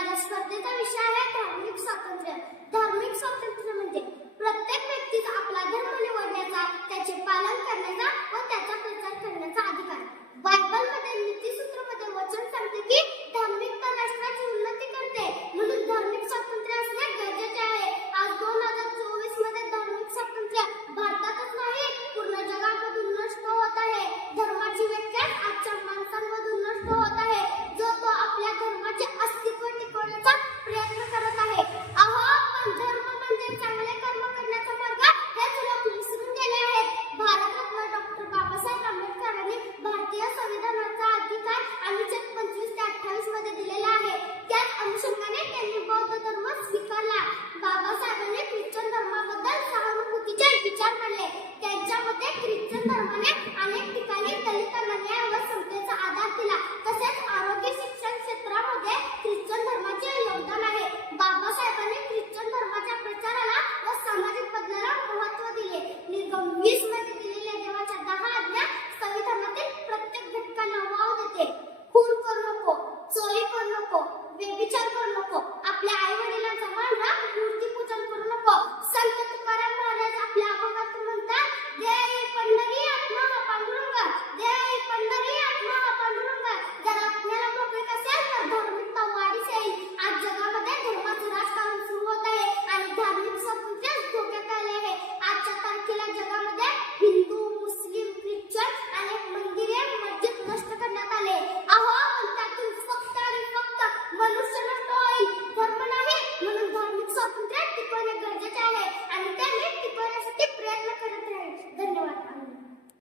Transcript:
माझ्या स्पर्धेचा विषय आहे धार्मिक स्वातंत्र्य. धार्मिक स्वातंत्र्य म्हणजे प्रत्येक व्यक्तीचा आपला धर्म निवडण्याचा, त्याचे पालन करण्याचा व त्याचा प्रचार करण्याचा अधिकार. बायबलमध्ये नीतिसूत्रमध्ये वचन सांगते की धार्मिकता राष्ट्राची उन्नती करते, म्हणून धार्मिक स्वातंत्र्य असणे गरजेचे आहे. आज 2024 मध्ये धार्मिक स्वातंत्र्य भारतातच नाही पूर्ण जगामधून नष्ट होत आहे. धर्माची व्याख्या आजच्या माणसांमधून नष्ट होत आहे. जो तो आपल्या धर्माचे अस्तित्व टिकवण्याचा प्रयत्न करत आहे. अहो, पण धर्म म्हणजे चांगले कर्म करण्याचा मार्ग हेच लोक विसरून गेले आहेत. भारतरत्न डॉक्टर बाबासाहेब आंबेडकरांनी भारतीय संविधानाचा अधिकार अनुच्छेद 25 ते 28 मध्ये दिलेला आहे. त्याच अनुषंगाने त्यांनी बौद्ध धर्म स्वीकारला. बाबासाहेबांनी ख्रिश्चन धर्माबद्दल सहानुभूतीचे विचार मांडले. त्यांच्या मते ख्रिश्चन धर्माने अनेक ठिकाणी दलितांना न्याय व समतेचा आधार दिला. तसेच आरोग्य शिक्षण क्षेत्रामध्ये ख्रिश्चन धर्माचे योगदान आहे. बाबासाहेबांनी ख्रिश्चन धर्माच्या प्रचाराला व सामाजिक बदलाला महत्त्व दिले. निर्गम 20 मध्ये दिलेल्या देवाच्या 10 आज्ञा संविधानातील प्रत्येक घटकाला वाव देते. खून करू नको, चोरी करू नको, व्यभिचार करू नको, आपल्या